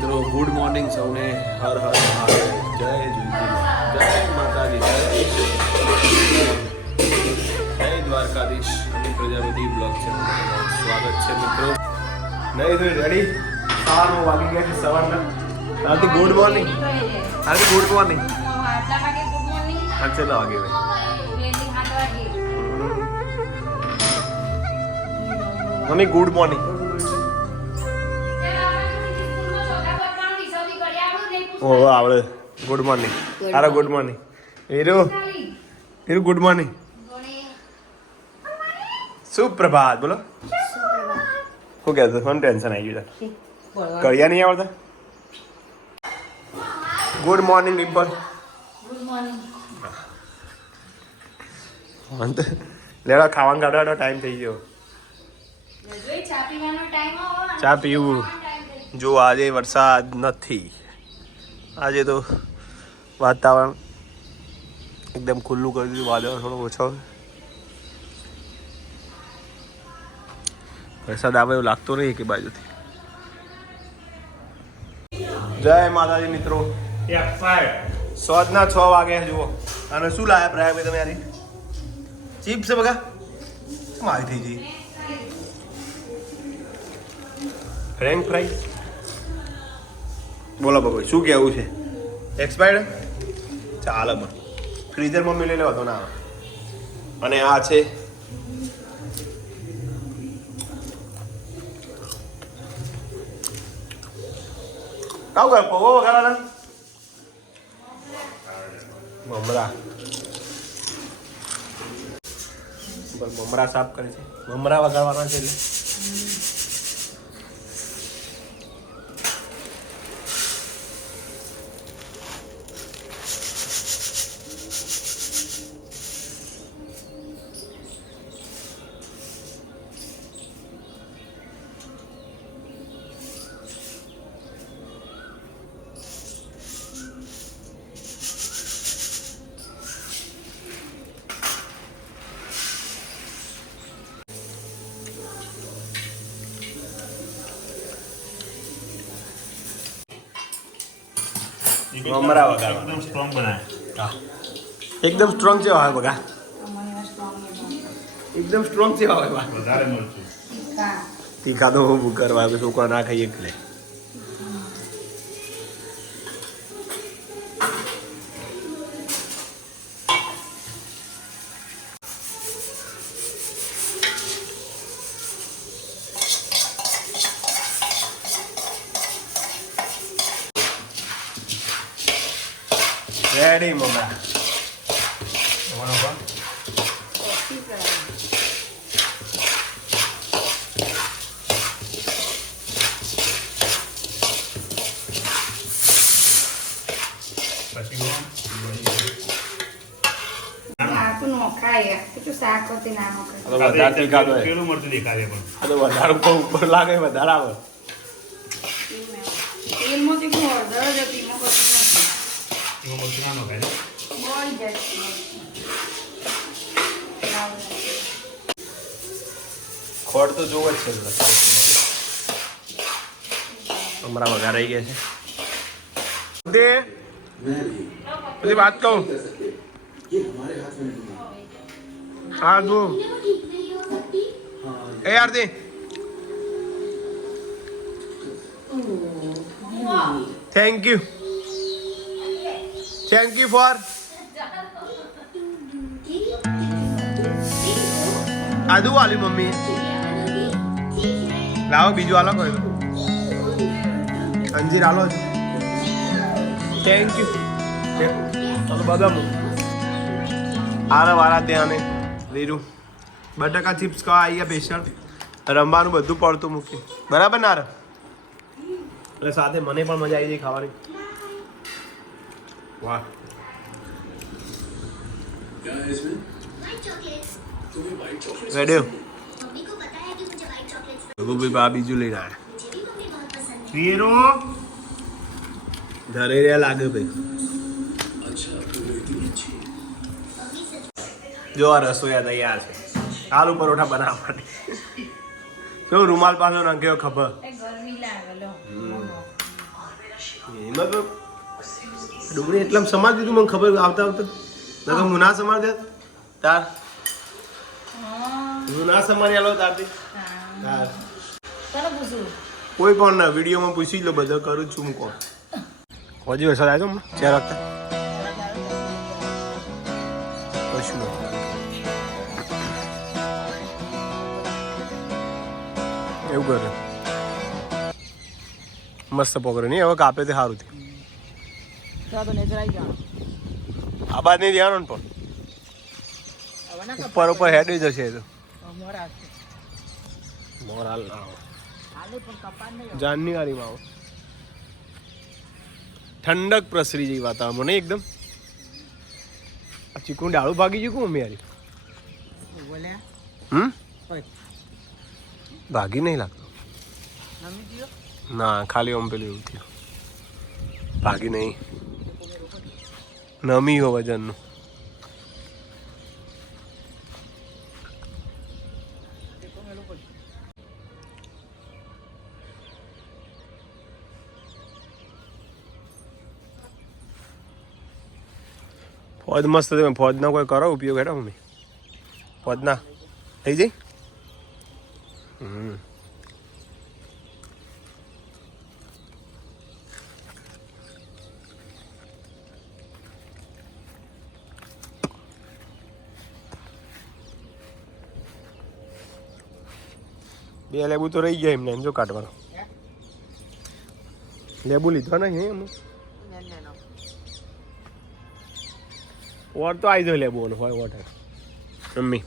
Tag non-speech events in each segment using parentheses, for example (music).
મિત્રો good morning સૌને. હર હર મહાદેવ. જય જુજી જય માતાજી. જય દ્વારકાધીશ. અને પ્રજાપતિ બ્લોગ છે સ્વાગત છે, મિત્રો. નહીં તો રેડી સવારનો વાગી ગયા છે સવારના. Hardik good morning Hardik good morning આટલા વાગે ભાઈ મમ્મી ગુડ મોર્નિંગ ઓ આવડે. ગુડ મોર્નિંગ હારો good morning Viru Viru good morning સુપ્રભાત બોલો. શું કહેતો? મને ટેન્શન આવી ગયું છે કળિયા નહીં આવડતા? ગુડ મોર્નિંગ ડિમ્પલ લેવા ખાવાનું કાઢવાનો ટાઈમ થઈ ગયો. ચા પીવું. જો આજે વરસાદ નથી. આજે તો વાતાવરણ એકદમ ખુલ્લું કરી દીધું વાદળ થોડો ઓછો. વરસાદ આવે એવું લાગતો નહીં કે બાજુથી. જય માતાજી મિત્રો. સોજના છ વાગે જુઓ. અને શું લાયા પ્રયાગભાઈ તમે યારી ચીપ્સ છે બગા શું આવી થઈ ગઈ? ફ્રેન્ક ફ્રાઈ બોલો બાબા શું કહેવું છે? એક્સપાયર્ડ ચાલે પણ ફ્રીઝરમાં લઈ લેવા તો ના આવે. અને આ છે? કાવ કર પવો વગાડા મમરા. મમરા સાફ કરે છે. મમરા વગાડવાના છે એટલે. મમરા વગાડવાના સ્ટ્રોંગ બનાવે. હા. એકદમ સ્ટ્રોંગ છે હોય બગા એકદમ સ્ટ્રોંગ છે બા વધારે મરચું. તીખા તો હું કરવા છોકરા ના ખાઈએ એટલે રેડી મમ્મા તમારો પણ પછી શાક નો ખાય ના નો તો વધારે તીખા તો હે. પેલું મરચું દેખાડે પણ. આ તો વધારે ઉપર ઉપર લાગે વધારે આવે. જ નથી. જાય. ખોડ તો જોવો જ છે હમણાં વઘારાઈ ગયા છે. બધી વાત કહું. જો એ Aarti. Thank you thank you for આદુ વાલી મમ્મી. લાવો, બીજું આલો કોઈ અંજીર આલો થેન્ક યુ ચાલો, બદામ. આરા ત્યાં ને. લીધું બટાકા ચિપ્સ ખાવા આવી ગયા સ્પેશિયલ રમવાનું બધું પડતું મૂકી. બરાબર ના એટલે સાથે મને પણ મજા આવી જાય ખાવાની. વાહ. રેડિયો રઘુભાઈ બા બીજું લઈને આવ્યા વીરો? રહ્યા લાગે ભાઈ. જો આ રસોઈયા તૈયાર છે. આલુ પરોઠા બનાવવા માટે. જો રૂમાલ પાછો નાખ્યો ખબર એમાં તો ડુંગળી એટલા સમાજ દીધું મને ખબર આવતા આવતા. નકર હું ના સમાજ દે તાર? હા. ના સમારી આલો તારથી? કોઈ પણ ના વિડીયોમાં પૂછી લો બધા કરું છું હું કોણ. હજી વરસાદ આવ્યો હમણાં. ચાર વખતે એવું કરે મસ્ત પકડે નહીં હવે કાપે તે સારું થયું. આ બાદ નહીં દેવાનું ને પણ. ઉપર ઉપર હેડી જશે એ તો. મોરાલ ના આવે. જાન્યુઆરીમાં આવો. ઠંડક પ્રસરી જેવી વાતાવરણ નહીં એકદમ? આ ચીકુનું ડાળું ભાગી ગયું કોણ યારી હમ? ભાગી નહીં લાગતો. ના ખાલી આમ પેલું એવું થયું ભાગી નહીં. નમી હો વજનનું. ફોજ મસ્ત તમે ફોજનો કોઈ કરો ઉપયોગ હેડો મમ્મી. ફોજના. થઈ જઈ? બે લેબુ તો રહી ગયા એમને એમ જો કાઢવાનો. લેબુ લીધો નહીં એમ ઓર તો આવી જાય લેબુ હોય વોટર મમ્મી.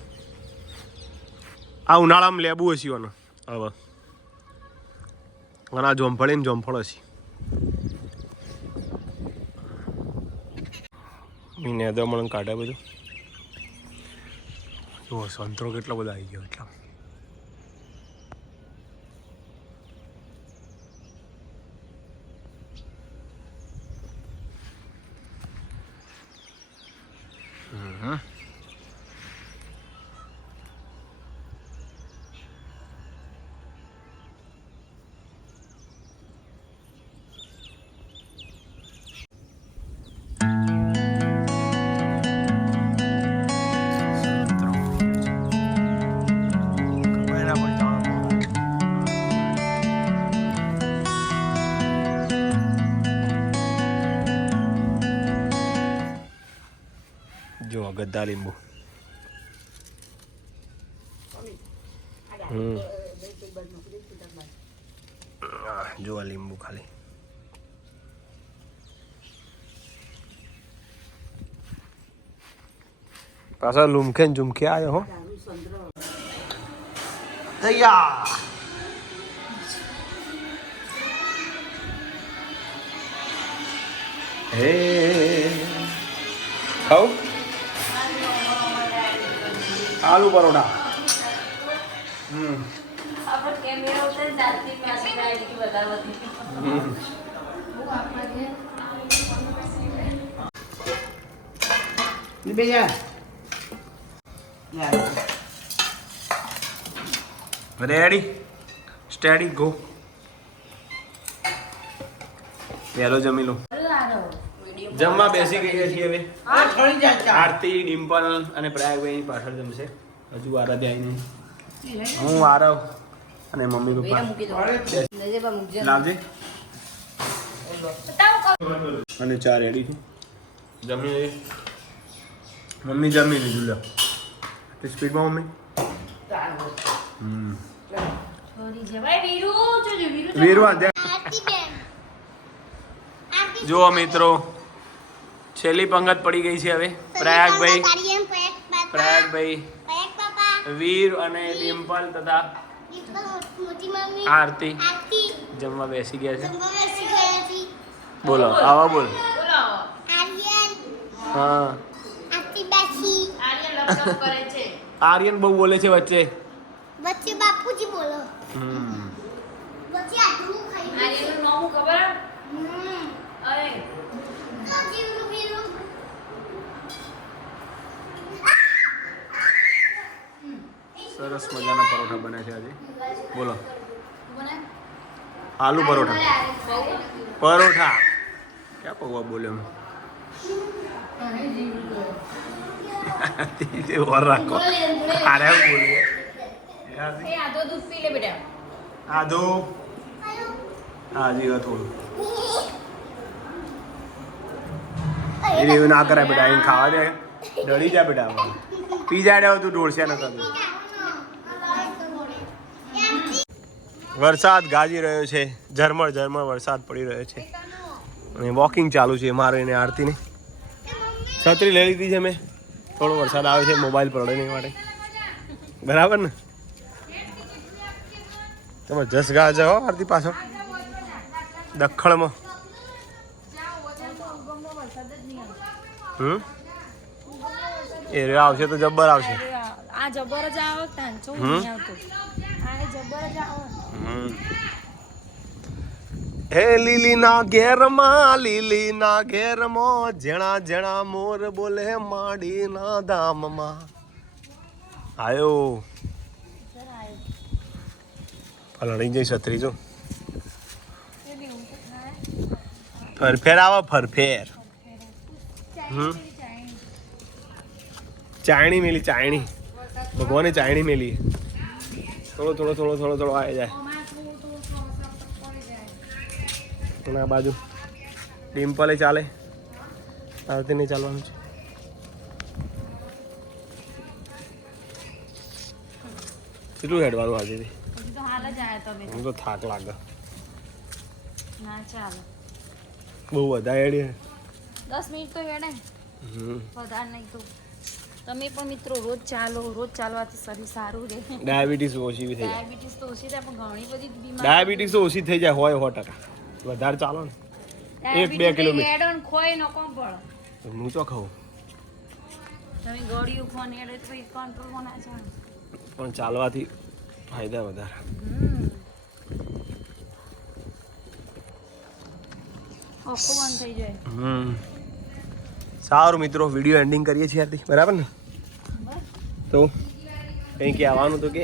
આ ઉનાળામાં લેબુ હશે ઓનો હવે અને આ જોમફળી ને જોમફળ હશે. મીને મળે કાઢે બધું. જો સંતરો કેટલો બધો આવી ગયો એટલા. ગદ્દા લીંબુ હમ આ, જો આ લીંબુ ખાલી પાછા લુમખે ઝુમખે આવ્યો હો તૈયાર હે ખાવ આલુ પરોઠા હમ. રેડી સ્ટેડી ગો પહેલો જમી લો જમવા બેસી ગયા છીએ હવે. આરતી ડિમ્પલ અને પ્રયાગભાઈ પાછળ જમશે. હજુ આરાધ્યાય નહીં. હું આરવ અને મમ્મી પપ્પા. લાવજે. અને ચા રેડી છે. જમી મમ્મી જમી લીધું લો તે સ્પીડમાં મમ્મી? જુઓ મિત્રો. છેલ્લી પંગત પડી ગઈ છે હવે. પ્રયાગભાઈ પ્રયાગભાઈ વીર અને ડિમ્પલ તથા આરતી આરતી જમવા બેસી ગયા છે. જમવા બેસી ગયા છે. બોલો આવા બોલ. હા. આર્યન બહુ બોલે છે વચ્ચે. વચ્ચે બાપુજી બોલો. હમ. વચ્ચે આટલું ખાઈ આર્યનું નામ ખબર? હમ. અરે સરસ મજાના પરોઠા બને છે આજે. બોલો. આલુ પરોઠા. પરોઠા. ક્યાં પૌવા બોલ્યો એમ? (laughs) ઓર રાખો. અરે બોલ્યો એ દૂધ પી લે બેટા. આધો. હા હા થોડું એવું ના કરાય બેટા એને ખાવા દે. ડળી જા બેટા. પી જાય તું ઢોળશે ન કર વરસાદ ગાજી રહ્યો છે. ઝરમર ઝરમર વરસાદ પડી રહ્યો છે. અને વોકિંગ ચાલુ છે મારે એને આરતીને. છત્રી લઈ લીધી છે મેં. થોડો વરસાદ આવે છે મોબાઈલ પડે નહીં માટે. બરાબર ને? તમે જસ ગા જાઓ આરતી પાછો. દખણમાં હમ? એ રે આવશે તો જબ્બર આવશે. આ જબ્બર જ? આવતો. આ જબ્બર જ આવે હમ. હે લીલીના ઘેરમાં લીલીના ઘેરમાં જેણા જેણા મોર બોલે માડીના ધામમાં. આયો. પલળી જઈ છત્રી જો. ફરફેર આવે ફરફેર ચાયણી મેલી, ચાયણી. ભગવાને ચાયણી મેલી. થોડો થોડો થોડો થોડો થોડો આવી જાય. અને આ બાજુ ડિમ્પલે ચાલે. આરતી નહીં ચાલવાનું છે. કેટલું હેડવાનું આજે હું તો થાક લાગે. ચાલો. બહુ વધારે હેડી દસ મિનિટ તો હેડે. વધારે નહીં તો. તમે પણ મિત્રો રોજ ચાલો રોજ ચાલવાથી શરીર સારું રહે. ડાયાબિટીસ ઓછી થઈ જાય. ડાયાબિટીસ તો ઓછી થાય પણ ઘણી બધી બીમારી ડાયાબિટીસ ઓછી થઈ જાય હોય સો ટકા. વધારે ચાલો ને. એક બે કિલોમીટર. હું તો ખાઉં. તમે ગળ્યું ખો ને હેડે તો કંટ્રોલમાં ના ચાલે પણ ચાલવાથી ફાયદા વધારે. સારું મિત્રો વીડિયો એન્ડિંગ કરીએ છીએ આરતી. બરાબર ને? તો કંઈ કહેવાનું તો કે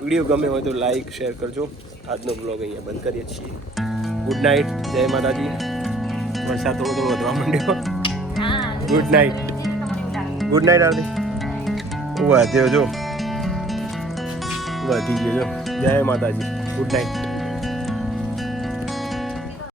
વીડિયો ગમે હોય તો લાઈક શેર કરજો. આજનો બ્લોગ અહીંયા બંધ કરીએ છીએ. ગુડ નાઇટ જય માતાજી. વરસાદ થોડો થોડો વધવા માંડ્યો. Good night good night Aarti વધ્યો જો વધી ગયો જય માતાજી. Good night